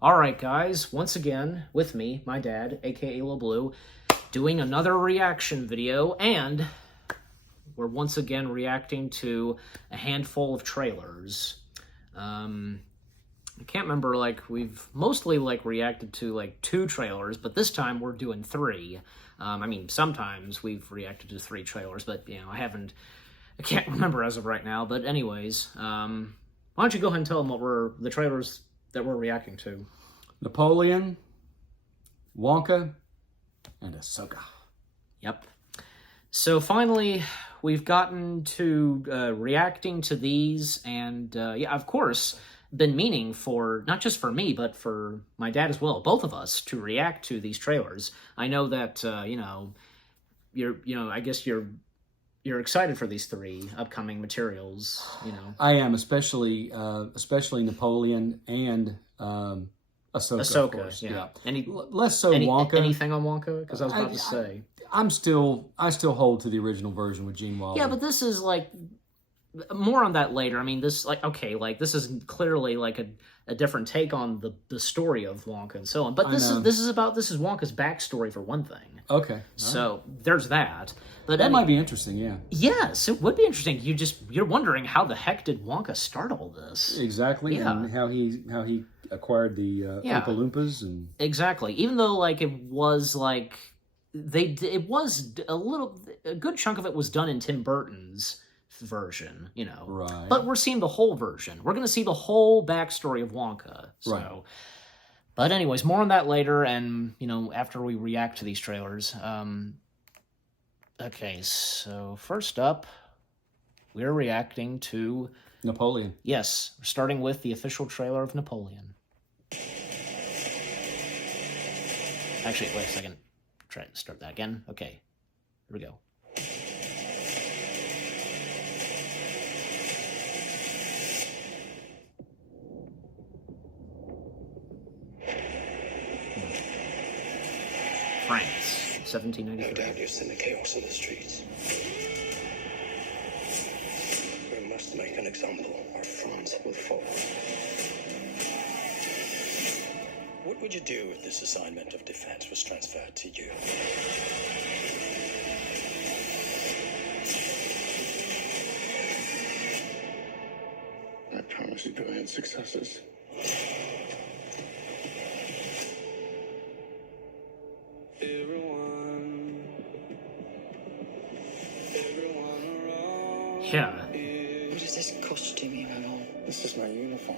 Alright guys, once again, with me, my dad, aka Lil Blue, doing another reaction video, and we're once again reacting to a handful of trailers. I can't remember, we've mostly, reacted to, 2 trailers, but this time we're doing 3. Sometimes we've reacted to 3 trailers, but, I can't remember as of right now, but anyways, why don't you go ahead and tell them what the trailers that we're reacting to. Napoleon, Wonka, and Ahsoka. Yep. So finally, we've gotten to reacting to these, and of course, been meaning for, not just for me, but for my dad as well, both of us, to react to these trailers. I know that, I guess you're excited for these 3 upcoming materials, I am, especially Napoleon and Ahsoka. Ahsoka, of course. yeah. Less so Wonka. Anything on Wonka? Because I was about to say. I still hold to the original version with Gene Wilder. Yeah, but this is more on that later. I mean, this this is clearly a different take on the story of Wonka and so on. But this is Wonka's backstory for one thing. Okay. So there's that. But that might be interesting, yeah. Yes, it would be interesting. You're wondering how the heck did Wonka start all this? Exactly. Yeah. And how he acquired the Oompa Loompas and exactly. Even though a good chunk of it was done in Tim Burton's version, Right. But we're seeing the whole version. We're going to see the whole backstory of Wonka. So. Right. But anyways, more on that later, and, after we react to these trailers. Okay, so first up, we're reacting to... Napoleon. Yes, starting with the official trailer of Napoleon. Actually, wait a second. Try to start that again. Okay, here we go. France, 1793. No doubt you've seen the chaos of the streets. We must make an example, or France will fall. What would you do if this assignment of defense was transferred to you? I promise you brilliant successes. Yeah. What is this costume you have on? This is my uniform.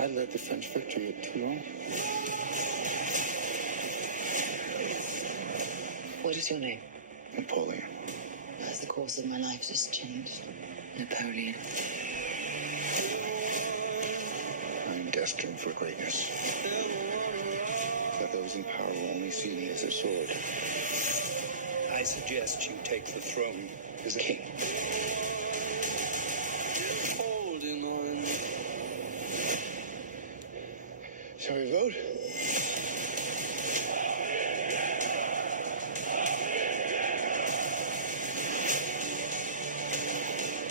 I led the French victory at Toulon. What is your name? Napoleon. As the course of my life has changed. Napoleon. I'm destined for greatness. But those in power will only see me as a sword. I suggest you take the throne as a king. Holding on. Shall we vote?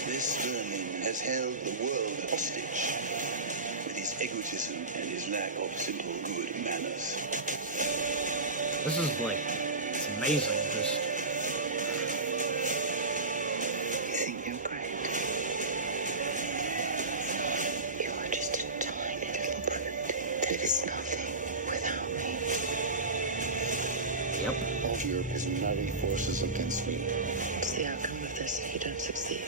This vermin has held the world hostage with his egotism and his lack of simple good manners. This is it's amazing, just... You think you're great? You are just a tiny little brute that is nothing without me. Yep. All of Europe is uniting forces against me. What's the outcome of this if you don't succeed?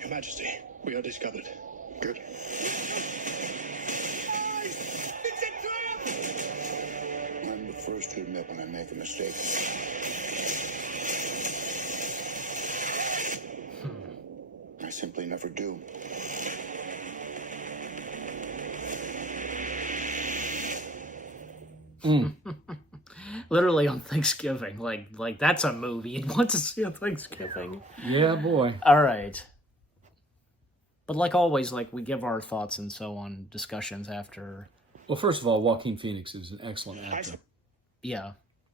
Your Majesty, we are discovered. Good. I'm the first to admit when I make a mistake. I simply never do. Literally on Thanksgiving. Like that's a movie you'd want to see on Thanksgiving. Yeah, boy. All right. But like always, we give our thoughts and so on, discussions after. Well, first of all, Joaquin Phoenix is an excellent actor. Yeah.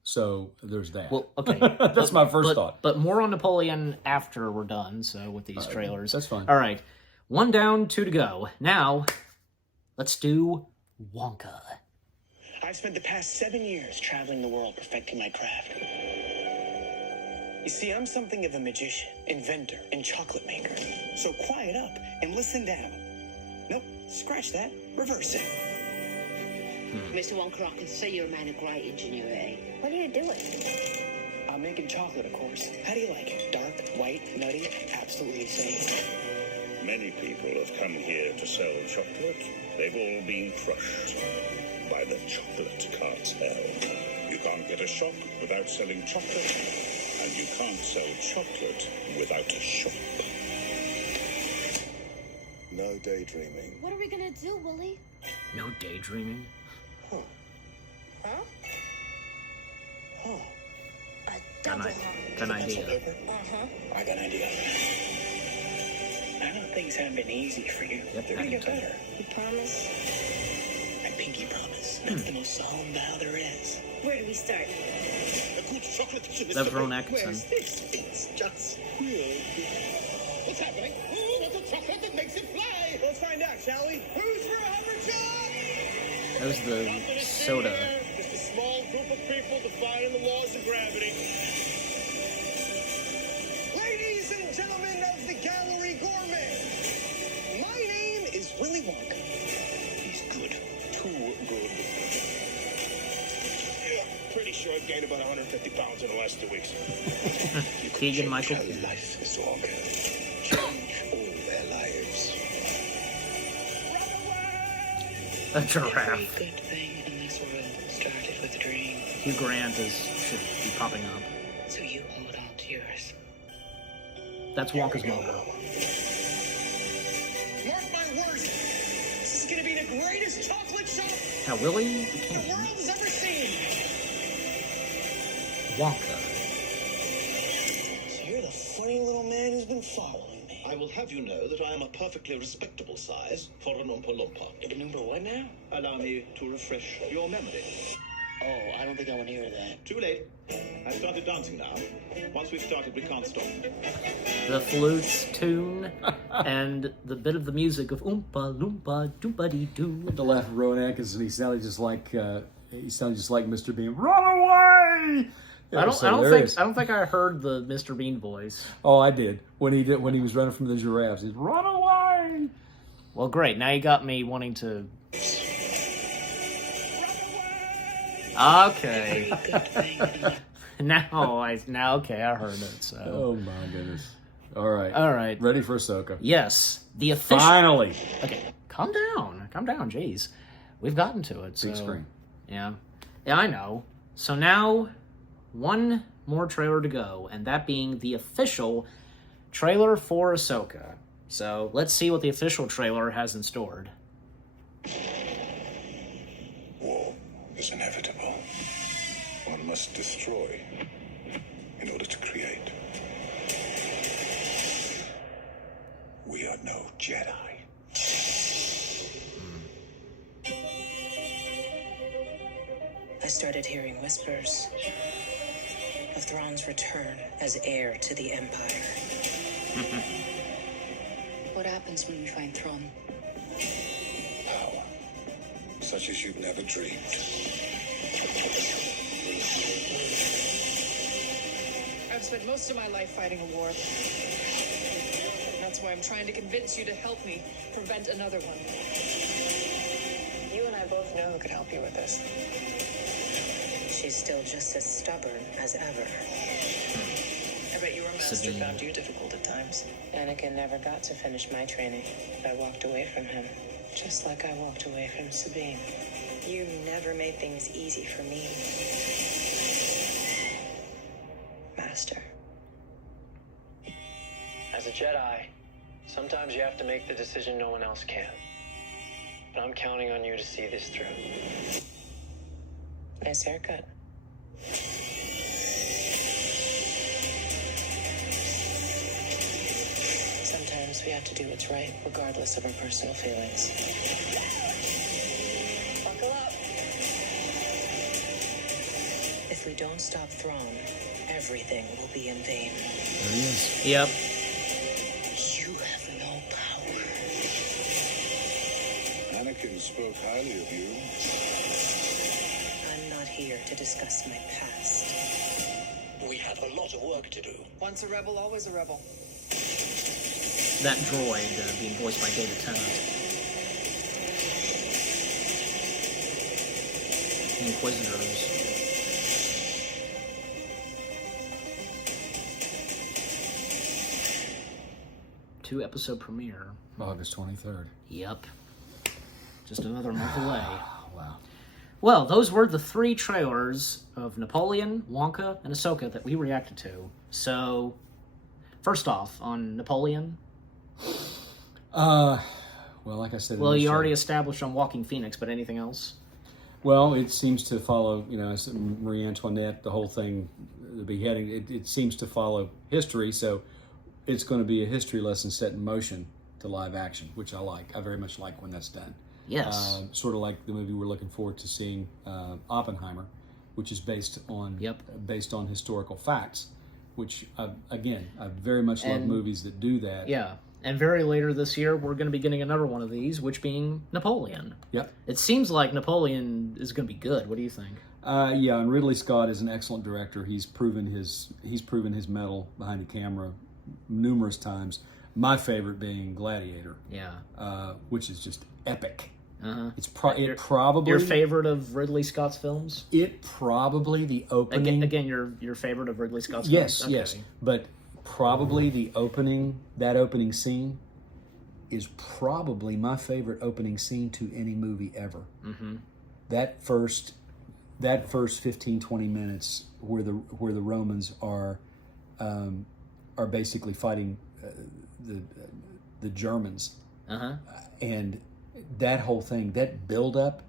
So there's that. Well, okay. That's my first thought. But more on Napoleon after we're done, so with these trailers. That's fine. All right. 1 down, 2 to go. Now, let's do Wonka. I've spent the past 7 years traveling the world perfecting my craft. You see, I'm something of a magician, inventor, and chocolate maker. So quiet up and listen down. Nope, scratch that. Reverse it. Mr. Wonka, I can see you're a man of great ingenuity. What are you doing? I'm making chocolate, of course. How do you like it? Dark, white, nutty, absolutely insane. Many people have come here to sell chocolate. They've all been crushed by the chocolate cartel. You can't get a shop without selling chocolate, and you can't sell chocolate without a shop. No daydreaming. What are we gonna do, Willie? No daydreaming. Huh? Oh, Got an idea. I got an idea. I know things haven't been easy for you. Yep, They're I gonna get can tell. better. You promise? I pinky promise. That's the most solemn vow there is. Where do we start? A good chocolate chip is Several Where's Atkinson. this? It's just weird. What's happening? Oh, that's a chocolate that makes it fly. Let's find out, shall we? Who's for a hoverjob? That was the soda. Just a small group of people defying the laws of gravity. Ladies and gentlemen of the Gallery Gourmet, my name is Willy Wonka. He's good. Too good. Pretty sure I've gained about 150 pounds in the last 2 weeks. Keegan Michael Change Key. life, Mr. Wonka. Change all their lives. A giraffe. Every good thing in this world started with a dream. Hugh Grant should be popping up. So you hold on to yours. That's Wonka's logo. Mark my words, this is gonna be the greatest chocolate shop How Willie the became world has ever seen. Wonka. So you're the funny little man who's been following me. I will have you know that I am a perfectly respectable size for an Oompa Loompa. Number what now? Allow me to refresh your memory. Oh, I don't think I want to hear that. Too late. I've started dancing now. Once we've started, we can't stop. The flute's tune and the bit of the music of Oompa Loompa Doobity The Doo. laugh of Rowan Atkinson, he sounded just like Mr. Bean. Run away! I don't think I heard the Mr. Bean voice. Oh, I did when he was running from the giraffes. He's run away. Well, great. Now you got me wanting to. Okay. Every good thing in life. Now okay, I heard it. So. Oh my goodness! All right, All right. ready for Ahsoka? Yes, the official. Finally, Okay, calm down, jeez. We've gotten to it. big So, screen. yeah, I know. So now, one more trailer to go, and that being the official trailer for Ahsoka. So let's see what the official trailer has in store. War is inevitable. One must destroy in order to create. We are no Jedi. I started hearing whispers of Thrawn's return as heir to the Empire. What happens when we find Thrawn? Power, such as you've never dreamed. I've spent most of my life fighting a war. That's why I'm trying to convince you to help me prevent another one. You and I both know who could help you with this. She's still just as stubborn as ever. I bet your master Sabine. found you difficult at times. Anakin never got to finish my training. I walked away from him, just like I walked away from Sabine. You never made things easy for me, Master. As a Jedi, sometimes you have to make the decision no one else can. But I'm counting on you to see this through. Nice haircut. Sometimes we have to do what's right, regardless of our personal feelings. Buckle up. If we don't stop Thrawn, everything will be in vain. There he is. Yep. You have no power. Anakin spoke highly of you. I'm not here to discuss my past. We have a lot of work to do. Once a rebel, always a rebel. That droid being voiced by David Tennant. Inquisitors. Two-episode premiere. August 23rd. Yep. Just another month away. Wow. Well, those were the 3 trailers of Napoleon, Wonka, and Ahsoka that we reacted to. So, first off, on Napoleon. Well, like I said... Well, you initially- already established on Walking Phoenix, but anything else? Well, it seems to follow, Marie Antoinette, the whole thing, the beheading, it seems to follow history, so it's going to be a history lesson set in motion to live action, which I like. I very much like when that's done. Yes. Sort of like the movie we're looking forward to seeing, Oppenheimer, which is based on historical facts, which, I very much love movies that do that. Yeah. And very later this year, we're going to be getting another one of these, which being Napoleon. Yep. It seems like Napoleon is going to be good. What do you think? Yeah, and Ridley Scott is an excellent director. He's proven his mettle behind the camera numerous times. My favorite being Gladiator. Yeah. Which is just epic. Uh-huh. It probably your favorite of Ridley Scott's films? It probably the opening. Again, your favorite of Ridley Scott's yes, films? Yes, but probably the opening. That opening scene is probably my favorite opening scene to any movie ever. Mm-hmm. That first 15, 20 minutes where the Romans are basically fighting the Germans, and that whole thing, that build up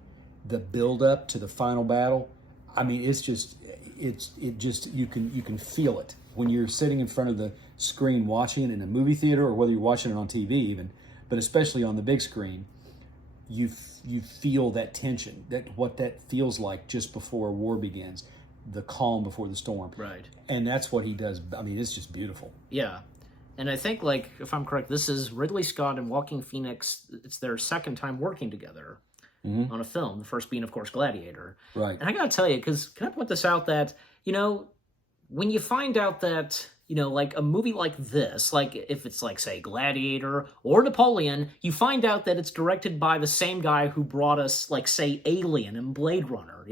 to the final battle. I mean, it's just you can feel it when you're sitting in front of the screen watching it in a movie theater, or whether you're watching it on TV even, but especially on the big screen. You feel that tension, what that feels like just before war begins, the calm before the storm. Right. And that's what he does. I mean, it's just beautiful. Yeah. And I think, if I'm correct, this is Ridley Scott and Walking Phoenix. It's their second time working together on a film. The first being, of course, Gladiator. Right. And I got to tell you, because can I point this out that, when you find out that, a movie like this, if it's say Gladiator or Napoleon, you find out that it's directed by the same guy who brought us, say, Alien and Blade Runner,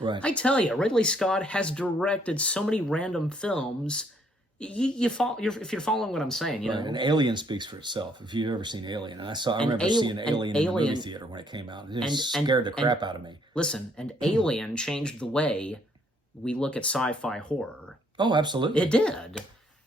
Right. I tell you, Ridley Scott has directed so many random films. If you're following what I'm saying, Right. And Alien speaks for itself. If you've ever seen Alien, I remember seeing Alien in the movie theater when it came out. It scared the crap out of me. Listen, and Alien changed the way we look at sci-fi horror. Oh, absolutely. It did.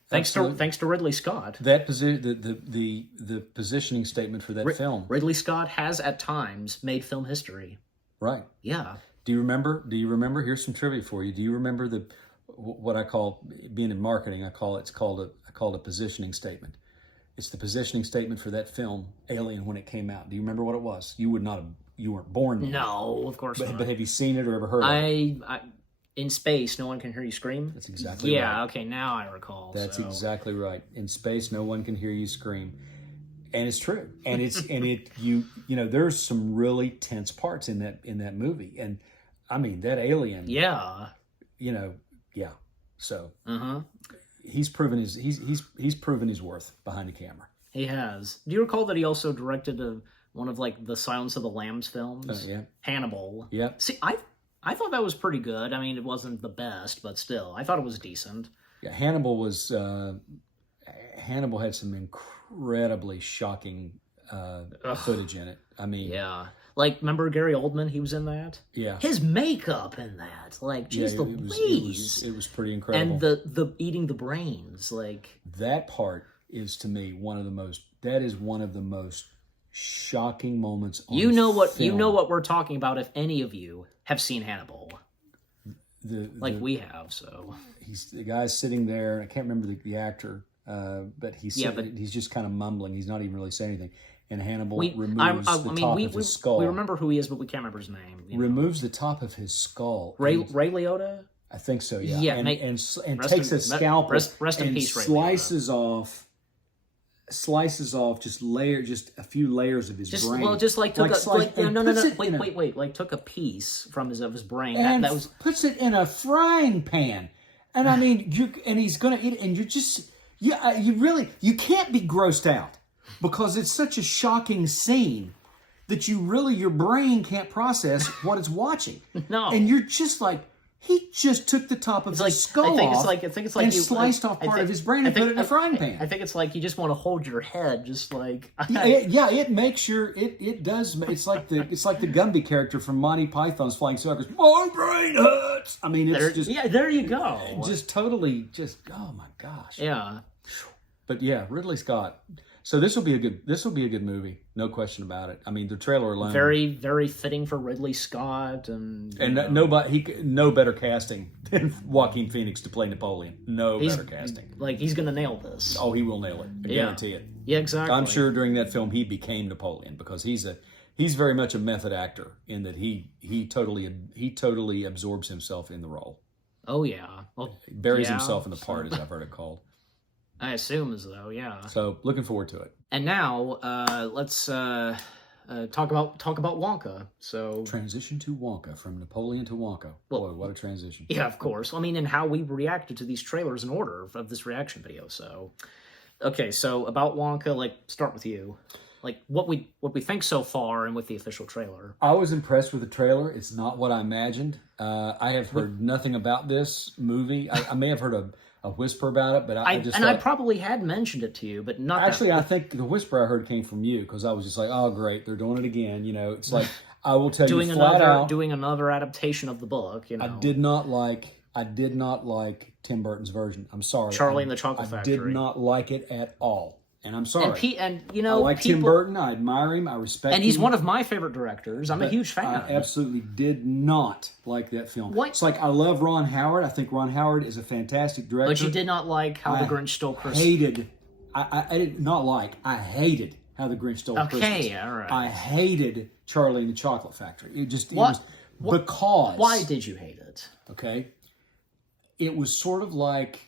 Thanks to Ridley Scott. That the positioning statement for that film. Ridley Scott has at times made film history. Right. Yeah. Do you remember? Here's some trivia for you. Do you remember what I call, being in marketing, I call it a positioning statement. It's the positioning statement for that film, Alien, when it came out. Do you remember what it was? You weren't born yet. No, of course not. But have you seen it or ever heard of it? In space, no one can hear you scream? That's exactly right. Yeah, okay, now I recall. That's exactly right. In space, no one can hear you scream. And it's true. And there's some really tense parts in that movie. And I mean, that alien. Yeah. Yeah. So he's proven his worth behind the camera. He has. Do you recall that he also directed one of the Silence of the Lambs films? Yeah. Hannibal. Yeah. See, I thought that was pretty good. I mean, it wasn't the best, but still, I thought it was decent. Yeah, Hannibal had some incredibly shocking footage in it. I mean, yeah. Remember Gary Oldman? He was in that. Yeah. His makeup in that, geez, it was pretty incredible. And the eating the brains, that part is to me one of the most shocking moments. On you know what film. we're talking about if any of you have seen Hannibal. We have. So the guy's sitting there. I can't remember the actor, but he's just kind of mumbling. He's not even really saying anything. And Hannibal removes the top of his skull. We remember who he is, but we can't remember his name. Removes the top of his skull. Ray Liotta? I think so, yeah. Yeah, and rest takes in- a scalpel rest in and peace, Ray slices off just a few layers of his brain. Well, just like took no. Wait. Like took a piece of his brain. And That was puts it in a frying pan. And I mean, he's going to eat it, and you're just, you can't be grossed out because it's such a shocking scene that your brain can't process what it's watching. No. And you're just like, he just took the top of his skull off and sliced off part of his brain and put it in a frying pan. I think it's like you just want to hold your head, just like... it makes it does, it's like the Gumby character from Monty Python's Flying Circus. My brain hurts! I mean, it's there you go. Just totally, oh my gosh. Yeah. But yeah, Ridley Scott. So this will be a good movie, no question about it. I mean, the trailer alone, very, very fitting for Ridley Scott, and no better casting than Joaquin Phoenix to play Napoleon. Better casting. Like, he's gonna nail this. Oh, he will nail it. I guarantee it. Yeah, exactly. I'm sure during that film he became Napoleon because he's very much a method actor in that he totally absorbs himself in the role. Oh yeah, well, he buries himself in the part, as I've heard it called. I assume as though, yeah. So looking forward to it. And now let's talk about Wonka. So transition to Wonka, from Napoleon to Wonka. Boy, what a transition! Yeah, of course. I mean, and how we reacted to these trailers in order of this reaction video. So, okay, so about Wonka, like, start with you. Like, what we think so far, and with the official trailer. I was impressed with the trailer. It's not what I imagined. I have heard nothing about this movie. I may have heard a whisper about it, but I probably had mentioned it to you, but not actually. I think the whisper I heard came from you because I was just like, "Oh, great, they're doing it again." You know, it's like I will tell you flat out, doing another adaptation of the book. You know, I did not like Tim Burton's version. I'm sorry, Charlie and the Chocolate Factory. I did not like it at all. And I'm sorry. And I like Tim Burton. I admire him. I respect him. And he's one of my favorite directors. I'm a huge fan. I absolutely did not like that film. What? It's like I love Ron Howard. I think Ron Howard is a fantastic director. But you did not like How the Grinch Stole Christmas. I did not like. I hated How the Grinch Stole Christmas. Okay, all right. I hated Charlie and the Chocolate Factory. Because. Why did you hate it? Okay. It was sort of like.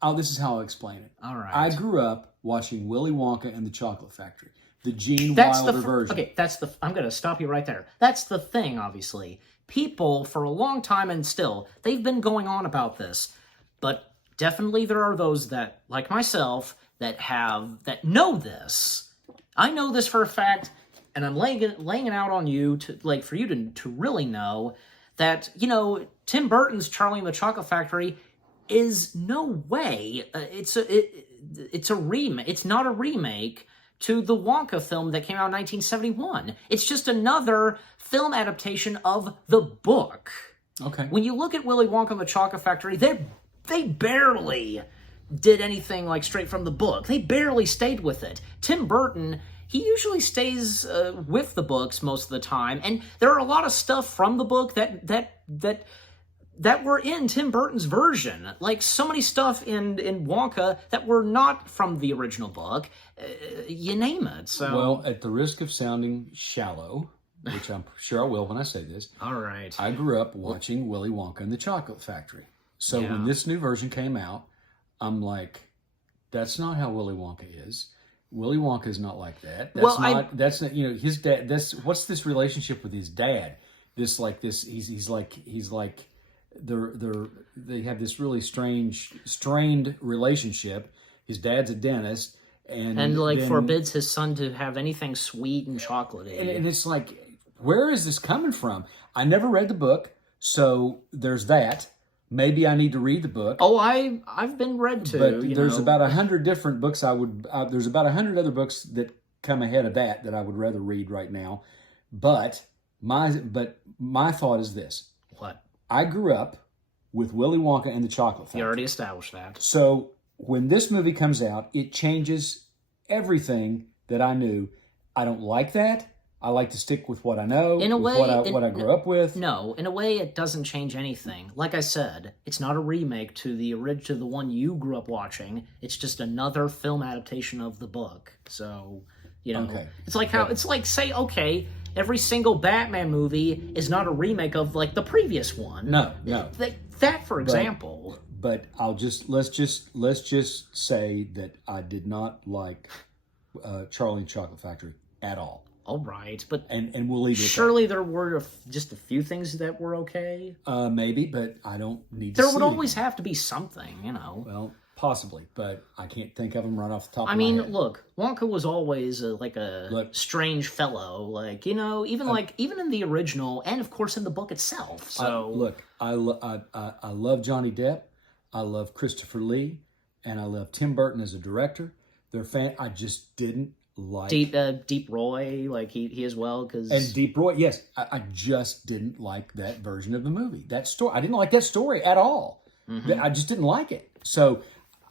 Oh, this is how I'll explain it. All right. I grew up watching Willy Wonka and the Chocolate Factory, the Gene Wilder version. Okay, I'm going to stop you right there. That's the thing, obviously. People, for a long time and still, they've been going on about this. But definitely there are those that, like myself, that know this. I know this for a fact, and I'm laying it out on you for you to really know that, Tim Burton's Charlie and the Chocolate Factory is no way. It's a remake. It's not a remake to the Wonka film that came out in 1971. It's just another film adaptation of the book. Okay. When you look at Willy Wonka and the Chocolate Factory, they barely did anything like straight from the book. They barely stayed with it. Tim Burton, he usually stays with the books most of the time, and there are a lot of stuff from the book that were in Tim Burton's version. Like, so many stuff in Wonka that were not from the original book. You name it. So, well, at the risk of sounding shallow, which I'm sure I will when I say this. All right. I grew up watching Willy Wonka and the Chocolate Factory. So when this new version came out, I'm like, that's not how Willy Wonka is. Willy Wonka is not like that. That's not, his dad, what's this relationship with his dad? He's like they have this really strained relationship. His dad's a dentist, and forbids his son to have anything sweet and chocolatey. And it's like, where is this coming from? I never read the book, so there's that. Maybe I need to read the book. Oh, I've been read to. But there's about 100 different books there's about 100 other books that come ahead of that I would rather read right now. But my thought is this. What? I grew up with Willy Wonka and the Chocolate Factory. You already established that. So when this movie comes out, it changes everything that I knew. I don't like that. I like to stick with what I know, in a way, what I grew up with. No, in a way, it doesn't change anything. Like I said, it's not a remake to the one you grew up watching. It's just another film adaptation of the book. So You know, Okay. it's like how it's like say, okay, every single Batman movie is not a remake of like the previous one. No. That for example. But let's just say that I did not like Charlie and the Chocolate Factory at all. All right, but And we'll leave it. Surely there were just a few things that were okay. Maybe, but I don't need to. There would always have to be something, you know. Well, possibly, but I can't think of them right off the top of my I mean, head. look, Wonka was always strange fellow, like, you know, even in the original, and of course in the book itself. So I love Johnny Depp, I love Christopher Lee, and I love Tim Burton as a director. I just didn't like Deep Roy, like he as well, because and Deep Roy. Yes, I just didn't like that version of the movie. That story, I didn't like that story at all. I just didn't like it. So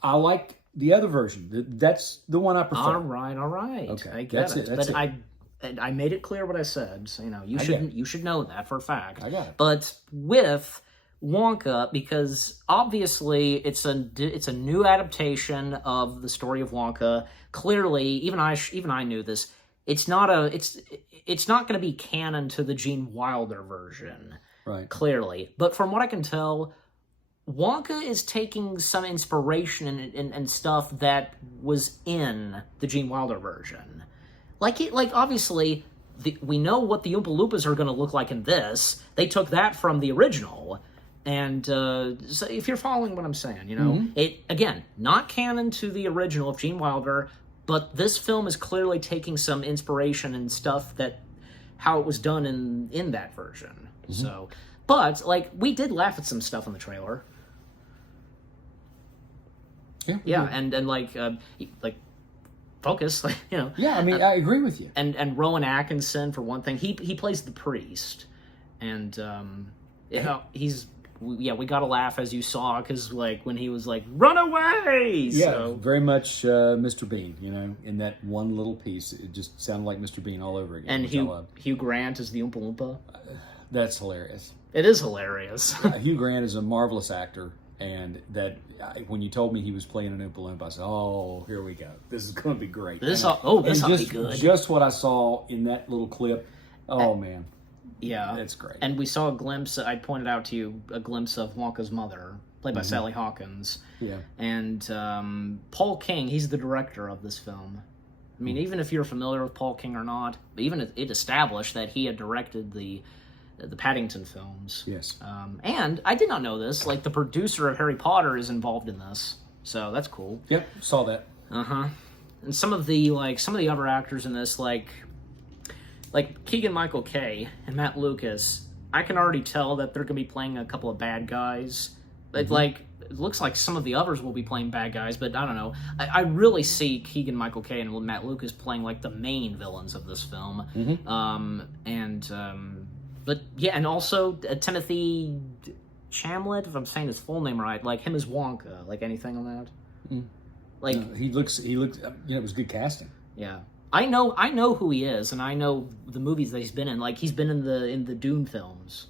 I like the other version. That's the one I prefer. All right. Okay, I get that's it. That's but it. I made it clear what I said, so you know you should know that for a fact. I got it. But with Wonka, because obviously it's a new adaptation of the story of Wonka. Clearly, even I knew this. It's not going to be canon to the Gene Wilder version. Right. Clearly, but from what I can tell, Wonka is taking some inspiration and stuff that was in the Gene Wilder version. Like obviously, we know what the Oompa Loompas are going to look like in this. They took that from the original. And so if you're following what I'm saying, you know, it, again, not canon to the original of Gene Wilder, but this film is clearly taking some inspiration and stuff that, how it was done in that version. So, but, like, we did laugh at some stuff in the trailer. Yeah, and like focus, like, you know. Yeah, I mean, I agree with you. And Rowan Atkinson, for one thing, he plays the priest, and we got to laugh, as you saw, because like when he was like, "Run away!" Yeah, so. very much Mr. Bean. You know, in that one little piece, it just sounded like Mr. Bean all over again. And Hugh Grant is the Oompa Loompa. That's hilarious. It is hilarious. Hugh Grant is a marvelous actor, and when you told me he was playing an Oompa Loompa, I said, "Oh, here we go. This is going to be great." This ought to be good. Just what I saw in that little clip. Oh man. Yeah. That's great. And we saw a glimpse, I pointed out to you, a glimpse of Wonka's mother, played by Sally Hawkins. Yeah. And Paul King, he's the director of this film. I mean, even if you're familiar with Paul King or not, even it established that he had directed the Paddington films. Yes. And I did not know this, like the producer of Harry Potter is involved in this. So that's cool. Yep, saw that. Uh-huh. And some of the other actors in this, like Keegan-Michael Kay and Matt Lucas, I can already tell that they're going to be playing a couple of bad guys. It looks like some of the others will be playing bad guys, but I don't know. I really see Keegan-Michael Kay and Matt Lucas playing like the main villains of this film. But yeah, and also Timothy Chamlet, if I'm saying his full name right, like him as Wonka. Like anything on that? Like no, he looks. You know, it was good casting. Yeah. I know who he is, and I know the movies that he's been in. Like he's been in the Dune films.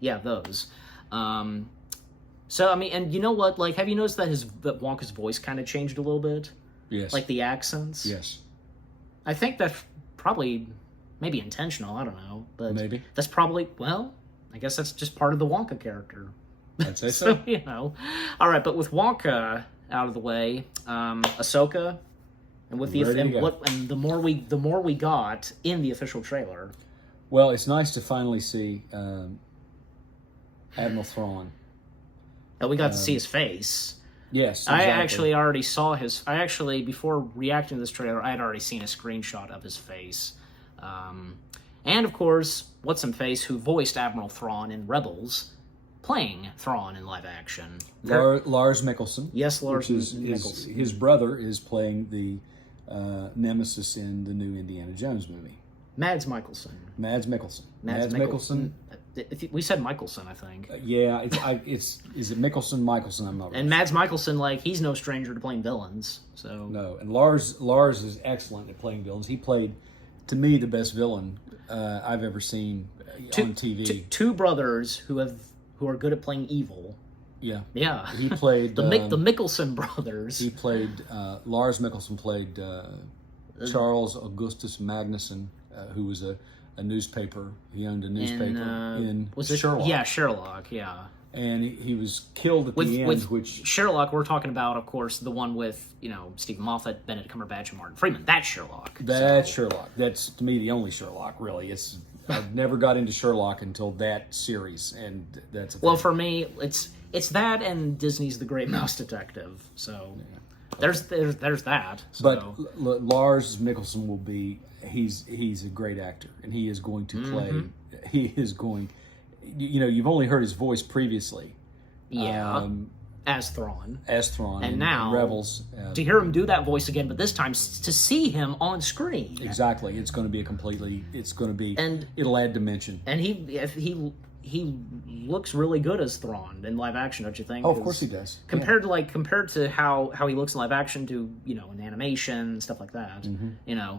Yeah, those. So I mean, and you know what? Like, have you noticed that that Wonka's voice kind of changed a little bit? Yes. Like the accents. Yes. I think that's probably maybe intentional. I don't know, but maybe that's probably I guess that's just part of the Wonka character. I'd say so. You know. All right, but with Wonka out of the way, Ahsoka. And with the more we got in the official trailer. Well, it's nice to finally see Admiral Thrawn. And we got to see his face. Yes, exactly. I actually already saw his. Before reacting to this trailer, I had already seen a screenshot of his face. And of course, what's some face who voiced Admiral Thrawn in Rebels, playing Thrawn in live action. Lars Mikkelsen. Yes, Lars Mikkelsen. His brother is playing the Nemesis in the new Indiana Jones movie. Mads Mikkelsen. Mads Mikkelsen. We said Mikkelsen, I think. Is it Mikkelsen? I'm not. And Mads Mikkelsen, like, he's no stranger to playing villains. So no, and Lars is excellent at playing villains. He played, to me, the best villain I've ever seen on TV. Two brothers who are good at playing evil. Yeah. He played the Mikkelsen brothers. He played Lars Mikkelsen played Charles Augustus Magnuson, who was a newspaper. He owned a newspaper in Sherlock. Yeah, Sherlock, yeah. And he was killed at the end, which... Sherlock, we're talking about, of course, the one with, Stephen Moffat, Benedict Cumberbatch, and Martin Freeman. That's Sherlock. Sherlock. That's, to me, the only Sherlock, really. I've never got into Sherlock until that series, and that's... Well, for me, it's that and Disney's The Great Mouse Detective, so... Yeah. There's that. So. But Lars Mikkelsen will be... He's a great actor, and he is going to play... Mm-hmm. He is going... you've only heard his voice previously. Yeah. As Thrawn. And now, Rebels. To hear him do that voice again, but this time to see him on screen. Exactly. It's going to be it'll add dimension. And he looks really good as Thrawn in live action, don't you think? Oh, of course he does. Compared to how he looks in live action to, in animation, stuff like that. Mm-hmm.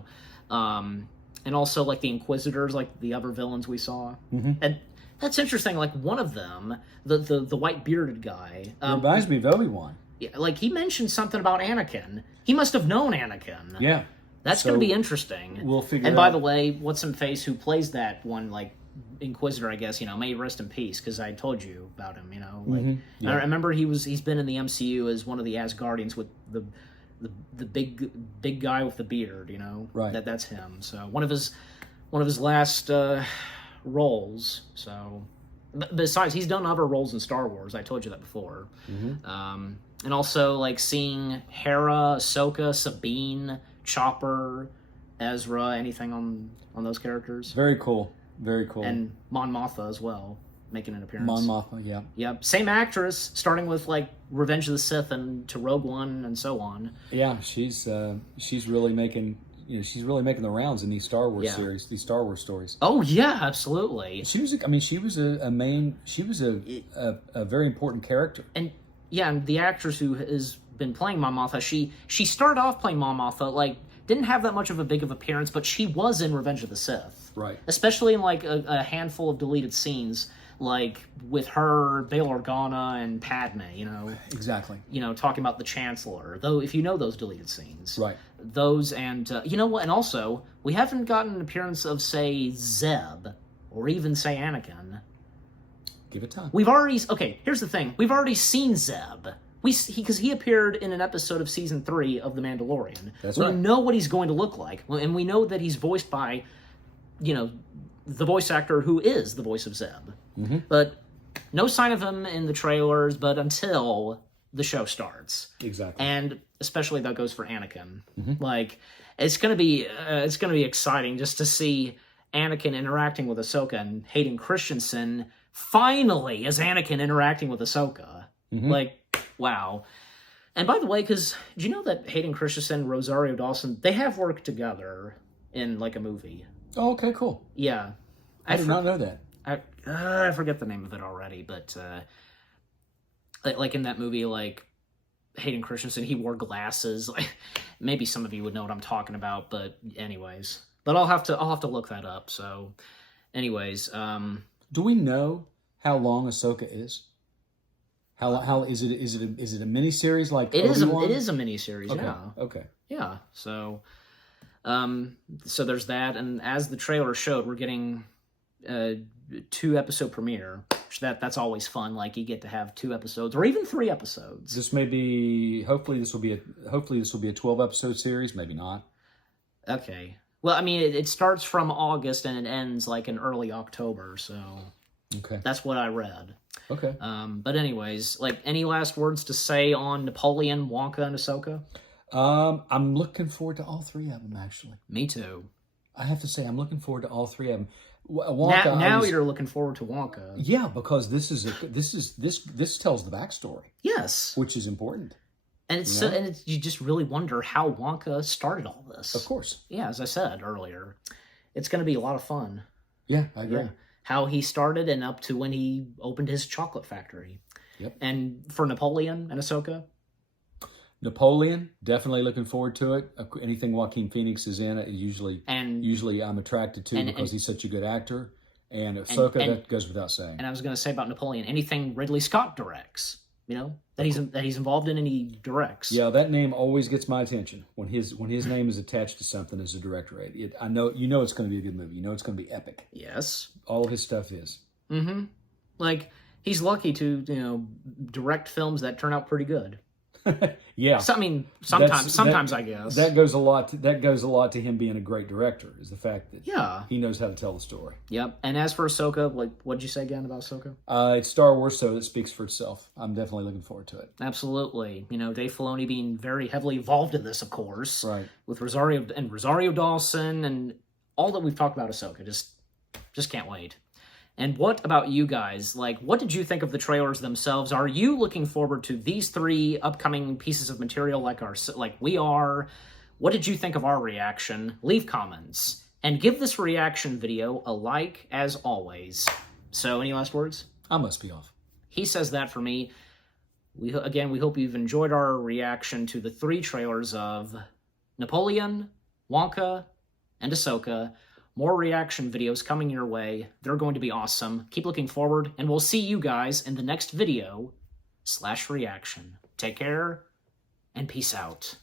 And also like the Inquisitors, like the other villains we saw. Mm-hmm. And that's interesting. Like one of them, the white bearded guy, reminds me of Obi-Wan. Yeah, like he mentioned something about Anakin. He must have known Anakin. Yeah, that's going to be interesting. We'll figure. And by the way, what's some face who plays that one like Inquisitor? I guess may he rest in peace because I told you about him. Mm-hmm. Yeah. I remember he's been in the MCU as one of the Asgardians with the big guy with the beard. Right. That's him. So one of his last. Roles. So besides, he's done other roles in Star Wars. I told you that before. Mm-hmm. And also like seeing Hera, Ahsoka, Sabine, Chopper, Ezra, anything on those characters. Very cool. Very cool. And Mon Mothma as well, making an appearance. Mon Mothma, yeah. Yep. Same actress, starting with like Revenge of the Sith and to Rogue One and so on. Yeah, she's really making. She's really making the rounds in these Star Wars series, these Star Wars stories. Oh yeah, absolutely. She was a very important character. And the actress who has been playing Mon Mothma, she started off playing Mon Mothma, like didn't have that much of a big of appearance, but she was in Revenge of the Sith, right? Especially in like a handful of deleted scenes, like with her, Bail Organa, and Padme. Exactly. Talking about the Chancellor. Though, if you know those deleted scenes, right? Those and you know what? And also, we haven't gotten an appearance of say Zeb or even say Anakin. Give it time. Here's the thing. We've already seen Zeb. Because he appeared in an episode of season 3 of The Mandalorian. That's right. We know what he's going to look like, and we know that he's voiced by, the voice actor who is the voice of Zeb. Mm-hmm. But no sign of him in the trailers. But until the show starts, exactly, and especially that goes for Anakin. Mm-hmm. Like it's gonna be exciting just to see Anakin interacting with Ahsoka and Hayden Christensen finally as Anakin interacting with Ahsoka. Mm-hmm. Like. Wow. And by the way, because do you know that Hayden Christensen, Rosario Dawson, they have worked together in like a movie? Oh, okay, cool. Yeah. I did not know that. I forget the name of it already, but like in that movie, like Hayden Christensen, he wore glasses. Like, maybe some of you would know what I'm talking about, but anyways. But I'll have to look that up. So, anyways, do we know how long Ahsoka is? How is it? Is it a miniseries like it Obi-Wan? It is a miniseries. Okay. Yeah. Okay. Yeah. So there's that, and as the trailer showed, we're getting 2-episode premiere. That's always fun. Like you get to have 2 episodes or even 3 episodes. This may be. Hopefully, this will be a 12-episode series. Maybe not. Okay. Well, I mean, it starts from August and it ends like in early October. So. Okay. That's what I read. Okay. But anyways, like any last words to say on Napoleon, Wonka, and Ahsoka? I'm looking forward to all 3 of them. Actually, me too. I have to say, I'm looking forward to all 3 of them. Wonka. Now you're looking forward to Wonka. Yeah, because this tells the backstory. Yes, which is important. And it's you just really wonder how Wonka started all this. Of course. Yeah, as I said earlier, it's going to be a lot of fun. Yeah, I agree. Yeah. How he started and up to when he opened his chocolate factory. Yep. And for Napoleon and Ahsoka? Napoleon, definitely looking forward to it. Anything Joaquin Phoenix is in, usually I'm attracted to because he's such a good actor. And Ahsoka, that goes without saying. And I was going to say about Napoleon, anything Ridley Scott directs, that he's involved in and he directs. Yeah, that name always gets my attention when his name is attached to something as a director. I know it's going to be a good movie. It's going to be epic. Yes, all of his stuff is. Mm-hmm. Like he's lucky to direct films that turn out pretty good. Yeah. So, I mean, sometimes I guess that goes a lot. That goes a lot to him being a great director. Is the fact that he knows how to tell the story. Yep. And as for Ahsoka, like, what did you say again about Ahsoka? It's Star Wars, so it speaks for itself. I'm definitely looking forward to it. Absolutely. Dave Filoni being very heavily involved in this, of course. Right. With Rosario Dawson and all that we've talked about Ahsoka. Just can't wait. And what about you guys? Like, what did you think of the trailers themselves? Are you looking forward to these 3 upcoming pieces of material like we are? What did you think of our reaction? Leave comments. And give this reaction video a like, as always. So, any last words? I must be off. He says that for me. We hope you've enjoyed our reaction to the 3 trailers of Napoleon, Wonka, and Ahsoka. More reaction videos coming your way. They're going to be awesome. Keep looking forward, and we'll see you guys in the next video /reaction. Take care, and peace out.